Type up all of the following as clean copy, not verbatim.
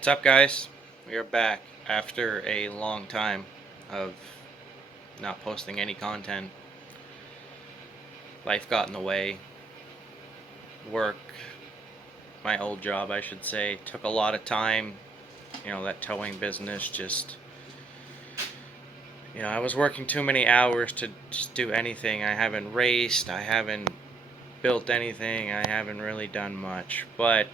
What's up, guys? We are back after a long time of not posting any content. Life got in the way. Work, my old job, I should say, took a lot of time. That towing business just, I was working too many hours to just do anything. I haven't raced, I haven't built anything, I haven't really done much. But,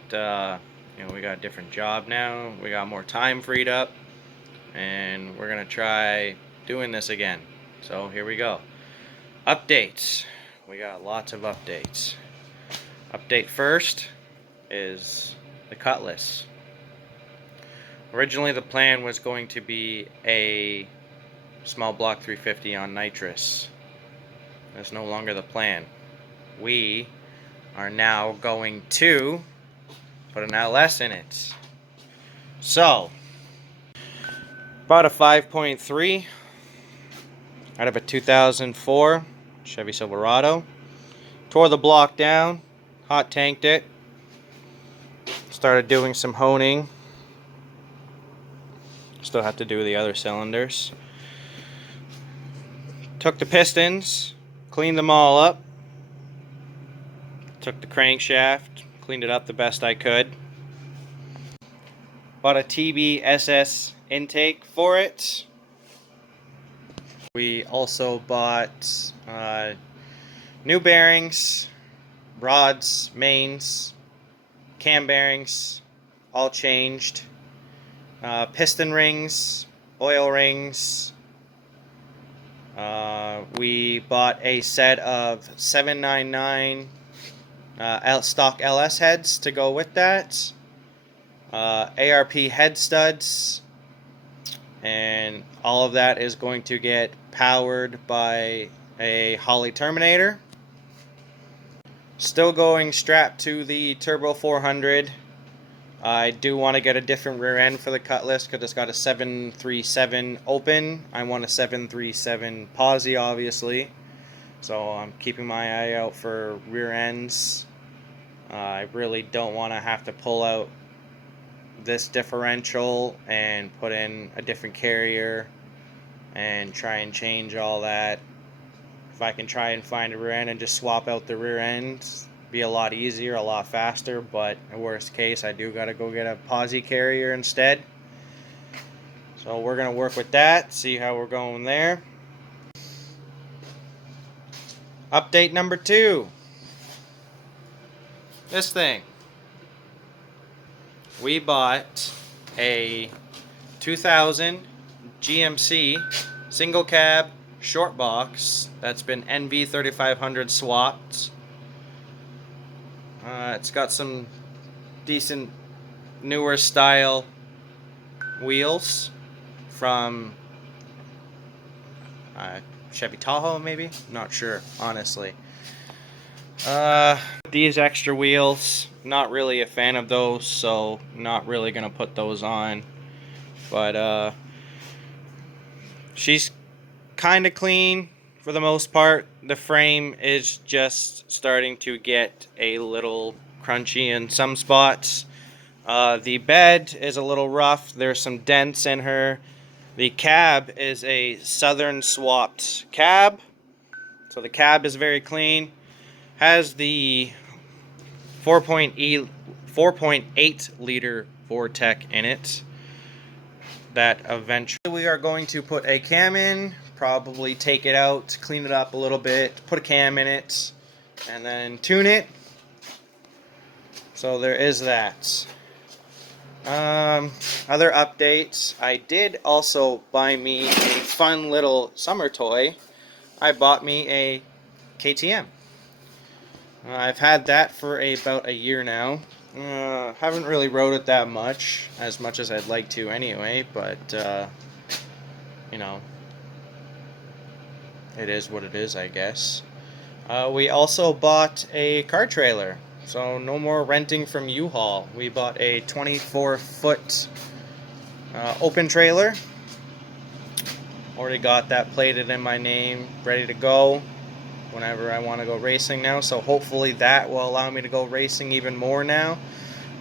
we got a different job now. We got more time freed up. And we're gonna try doing this again. So here we go. Updates. We got lots of updates. Update first is the Cutlass. Originally the plan was going to be a small block 350 on nitrous. That's no longer the plan. We are now going to put an LS in it. So bought a 5.3 out of a 2004 Chevy Silverado. Tore the block down, hot tanked it, started doing some honing. Still have to do the other cylinders. Took the pistons, cleaned them all up. Took the crankshaft, cleaned it up the best I could. Bought a TBSS intake for it. We also bought new bearings, rods, mains, cam bearings, all changed. Piston rings, oil rings. We bought a set of 799 stock LS heads to go with that. ARP head studs. And all of that is going to get powered by a Holley Terminator. Still going strapped to the Turbo 400. I do want to get a different rear end for the Cutlass because it's got a 737 open. I want a 737 posi, obviously. So I'm keeping my eye out for rear ends. I really don't want to have to pull out this differential and put in a different carrier and try and change all that. If I can try and find a rear end and just swap out the rear end, be a lot easier, a lot faster. But in worst case, I do gotta go get a posi carrier instead. So we're gonna work with that, see how we're going there. Update number 2. This thing. We bought a 2000 GMC single cab short box that's been NV 3500 swapped. It's got some decent newer style wheels from Chevy Tahoe, maybe? Not sure, honestly. These extra wheels, not really a fan of those, so not really gonna put those on. But she's kind of clean for the most part. The frame is just starting to get a little crunchy in some spots. The bed is a little rough. There's some dents in her. The cab is a Southern swapped cab, so the cab is very clean. Has the 4.8 liter Vortec in it that eventually we are going to put a cam in, probably take it out, clean it up a little bit, put a cam in it, and then tune it. So there is that. Other updates, I did also buy me a fun little summer toy. I bought me a KTM. I've had that for about a year now. Haven't really rode it that much as I'd like to anyway, but it is what it is, I guess. We also bought a car trailer, so no more renting from U-Haul. We bought a 24-foot open trailer. Already got that plated in my name, ready to go whenever I want to go racing now, so hopefully that will allow me to go racing even more now.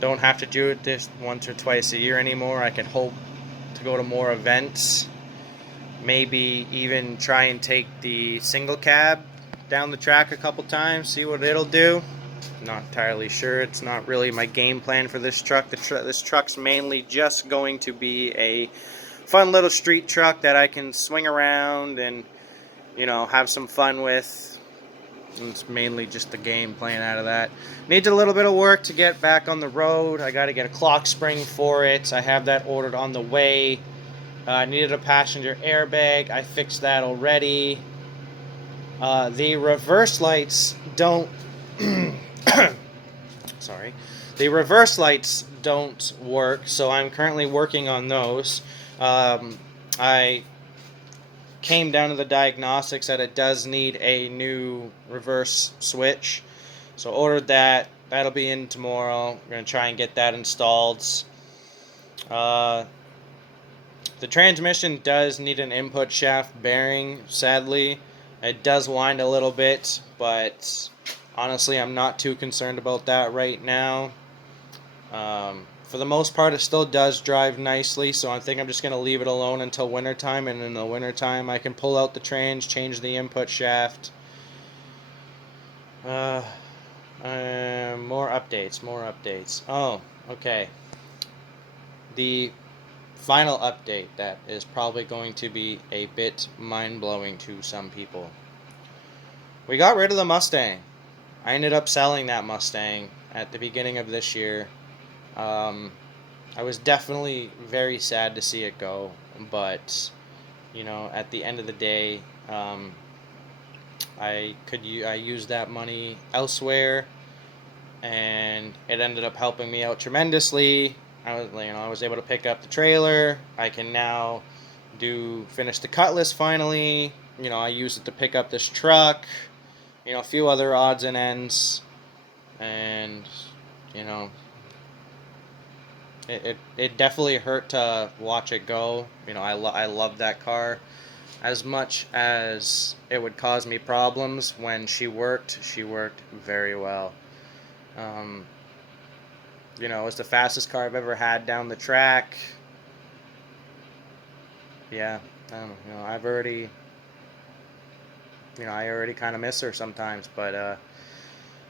don't have to do it this once or twice a year anymore. I can hope to go to more events. Maybe even try and take the single cab down the track a couple times, see what it'll do. Not entirely sure. It's not really my game plan for this truck. This truck's mainly just going to be a fun little street truck that I can swing around and, you know, have some fun with. And it's mainly just the game plan out of that. Needs a little bit of work to get back on the road. I got to get a clock spring for it. I have that ordered on the way. I needed a passenger airbag. I fixed that already. The reverse lights don't... Sorry. The reverse lights don't work, so I'm currently working on those. I came down to the diagnostics that it does need a new reverse switch. So ordered that. That'll be in tomorrow. I'm going to try and get that installed. The transmission does need an input shaft bearing, sadly. It does wind a little bit, but honestly, I'm not too concerned about that right now. For the most part, it still does drive nicely, so I think I'm just going to leave it alone until wintertime, and in the wintertime, I can pull out the trans, change the input shaft. More updates. Oh, okay. The final update that is probably going to be a bit mind-blowing to some people. We got rid of the Mustang. I ended up selling that Mustang at the beginning of this year. I was definitely very sad to see it go, but, you know, at the end of the day, I used that money elsewhere, and it ended up helping me out tremendously. I was able to pick up the trailer. I can now finish the Cutlass finally. You know, I used it to pick up this truck. You know, a few other odds and ends, and you know, it definitely hurt to watch it go. You know, I love that car. As much as it would cause me problems when she worked very well. You know, it's the fastest car I've ever had down the track. Yeah, I don't know. You know, I already kind of miss her sometimes, but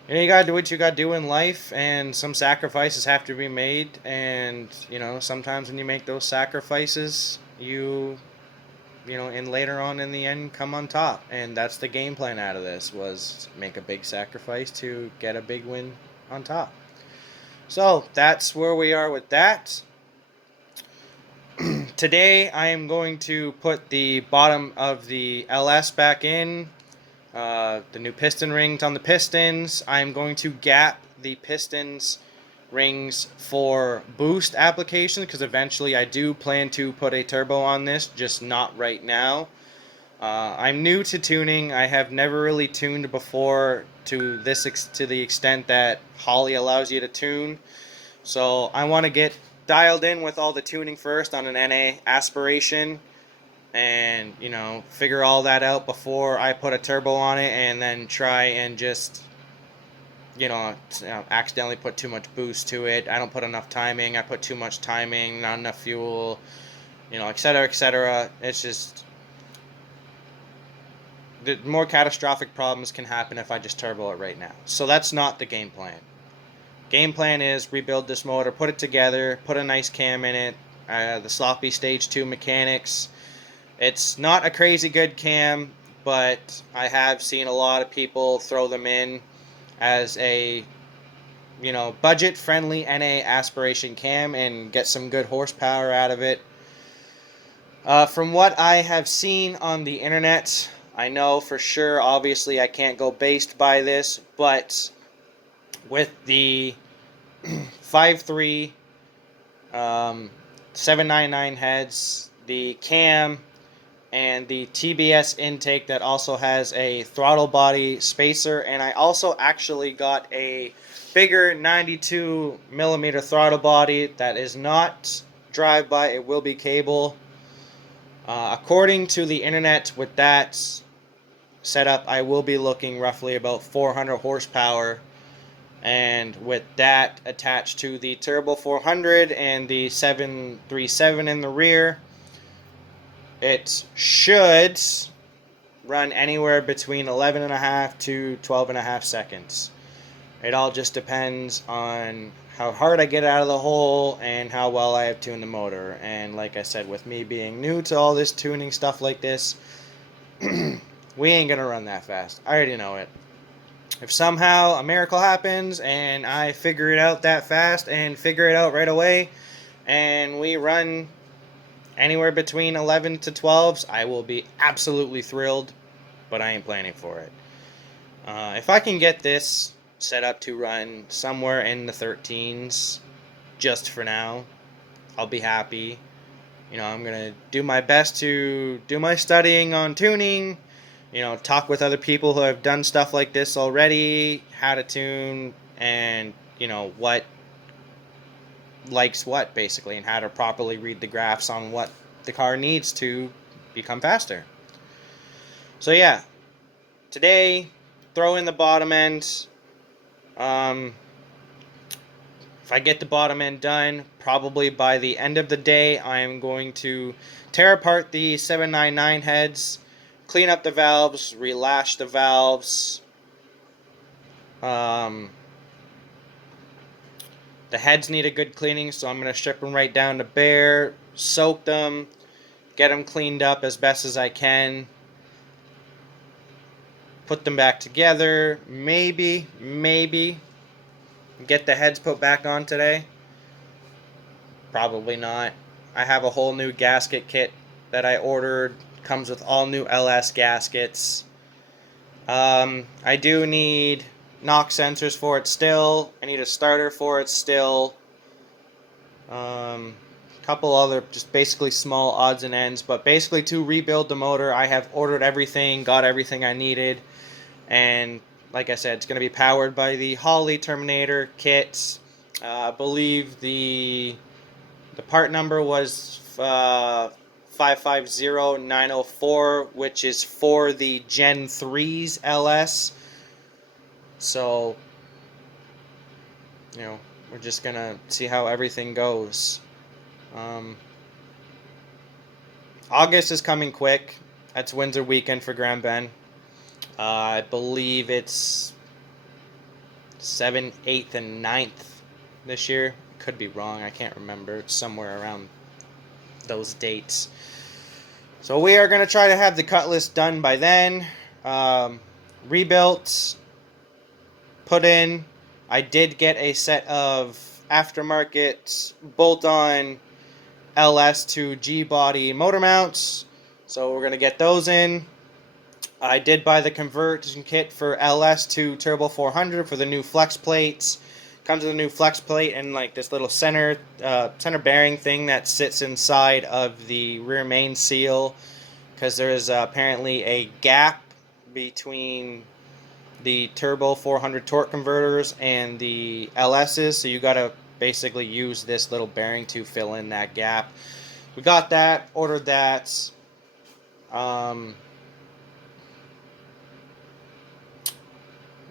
you know, you gotta do what you gotta do in life, and some sacrifices have to be made. And you know, sometimes when you make those sacrifices, you know, and later on in the end, come on top. And that's the game plan out of this, was make a big sacrifice to get a big win on top. So that's where we are with that. Today I am going to put the bottom of the LS back in. The new piston rings on the pistons. I'm going to gap the pistons rings for boost applications, because eventually I do plan to put a turbo on this, just not right now. I'm new to tuning. I have never really tuned before to the extent that Holley allows you to tune. So I want to get dialed in with all the tuning first on an NA aspiration, and you know, figure all that out before I put a turbo on it, and then try and just accidentally put too much boost to it. I don't put enough timing. I put too much timing, not enough fuel, you know, etc., etc. It's just the more catastrophic problems can happen if I just turbo it right now. So that's not the game plan. Game plan is rebuild this motor, put it together, put a nice cam in it, the sloppy stage 2 mechanics. It's not a crazy good cam, but I have seen a lot of people throw them in as a, you know, budget-friendly NA aspiration cam and get some good horsepower out of it. From what I have seen on the internet, I know for sure, obviously I can't go based by this, but with the 5.3 799 heads, the cam, and the TBS intake that also has a throttle body spacer, and I also actually got a bigger 92 millimeter throttle body that is not drive-by, it will be cable. According to the internet, with that setup, I will be looking roughly about 400 horsepower, And with that attached to the Turbo 400 and the 737 in the rear, it should run anywhere between 11.5 to 12.5 seconds. It all just depends on how hard I get out of the hole and how well I have tuned the motor. And like I said, with me being new to all this tuning stuff like this, we ain't gonna run that fast. I already know it. If somehow a miracle happens and I figure it out that fast and figure it out right away, and we run anywhere between 11 to 12s, I will be absolutely thrilled, but I ain't planning for it. If I can get this set up to run somewhere in the 13s just for now, I'll be happy. You know, I'm going to do my best to do my studying on tuning, you know, talk with other people who have done stuff like this already, how to tune, and, you know, what likes what, basically, and how to properly read the graphs on what the car needs to become faster. So, yeah, today, throw in the bottom end. If I get the bottom end done, probably by the end of the day, I'm going to tear apart the 799 heads, clean up the valves, relash the valves. The heads need a good cleaning, so I'm going to strip them right down to bare, soak them, get them cleaned up as best as I can, put them back together, maybe get the heads put back on today. Probably not. I have a whole new gasket kit that I ordered. Comes with all new LS gaskets. I do need knock sensors for it still. I need a starter for it still. Couple other just basically small odds and ends. But basically to rebuild the motor, I have ordered everything, got everything I needed. And like I said, it's going to be powered by the Holley Terminator kits. I believe the part number was 550904, which is for the Gen 3's LS. So, you know, we're just going to see how everything goes. August is coming quick. That's Windsor weekend for Grand Bend. I believe it's 7th, 8th, and 9th this year. Could be wrong. I can't remember. It's somewhere around those dates. So we are going to try to have the cut list done by then. Rebuilt, put in. I did get a set of aftermarket bolt-on LS to G-body motor mounts. So we're going to get those in. I did buy the conversion kit for LS to Turbo 400 for the new flex plates. Comes with a new flex plate and like this little center bearing thing that sits inside of the rear main seal, because there is apparently a gap between the Turbo 400 torque converters and the LS's, so you gotta basically use this little bearing to fill in that gap. We got that, ordered that.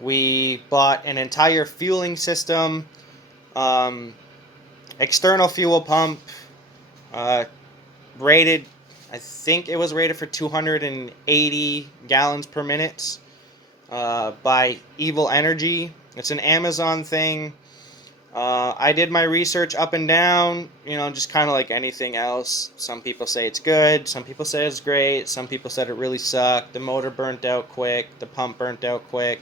We bought an entire fueling system, external fuel pump, rated, I think it was rated for 280 gallons per minute by Evil Energy. It's an Amazon thing. I did my research up and down, you know, just kind of like anything else. Some people say it's good, some people say it's great, some people said it really sucked. The motor burnt out quick, the pump burnt out quick.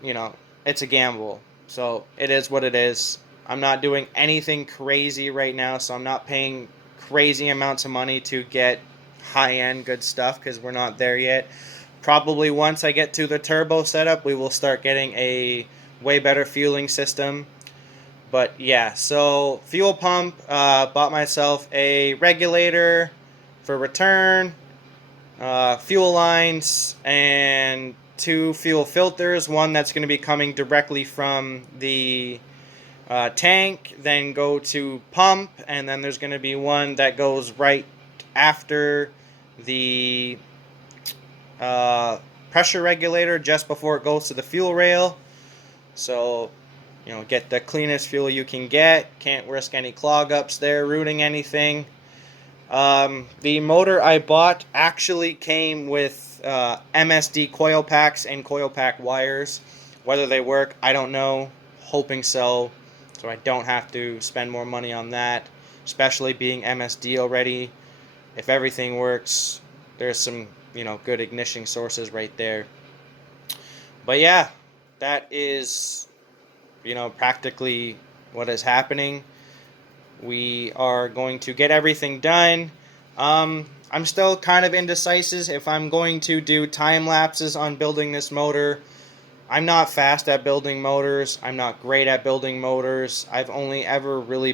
You know, it's a gamble. So it is what it is. I'm not doing anything crazy right now, so I'm not paying crazy amounts of money to get high-end good stuff because we're not there yet. Probably once I get to the turbo setup, we will start getting a way better fueling system. But yeah, so fuel pump, bought myself a regulator for return, fuel lines, and 2 fuel filters. One that's going to be coming directly from the tank, then go to pump, and then there's going to be one that goes right after the pressure regulator just before it goes to the fuel rail. So, you know, get the cleanest fuel you can get. Can't risk any clog ups there, rooting anything. The motor I bought actually came with MSD coil packs and coil pack wires. Whether they work, I don't know. Hoping so, so I don't have to spend more money on that. Especially being MSD already. If everything works, there's some, you know, good ignition sources right there. But yeah, that is, you know, practically what is happening. We are going to get everything done. I'm still kind of indecisive if I'm going to do time lapses on building this motor. I'm not fast at building motors. I'm not great at building motors. I've only ever really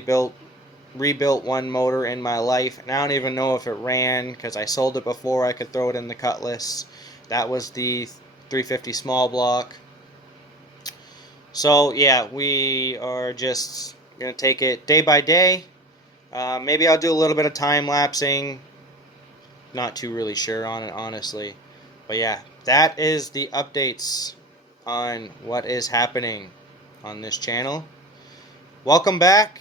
rebuilt one motor in my life, and I don't even know if it ran because I sold it before I could throw it in the Cutlass. That was the 350 small block. So yeah, we are just gonna take it day by day. Maybe I'll do a little bit of time lapsing. Not too really sure on it, honestly. But yeah, that is the updates on what is happening on this channel. Welcome back.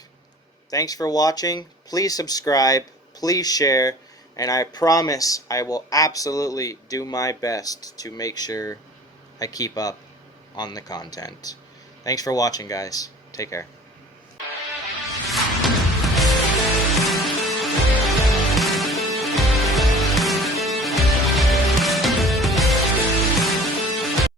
Thanks for watching. Please subscribe. Please share. And I promise I will absolutely do my best to make sure I keep up on the content. Thanks for watching, guys. Take care.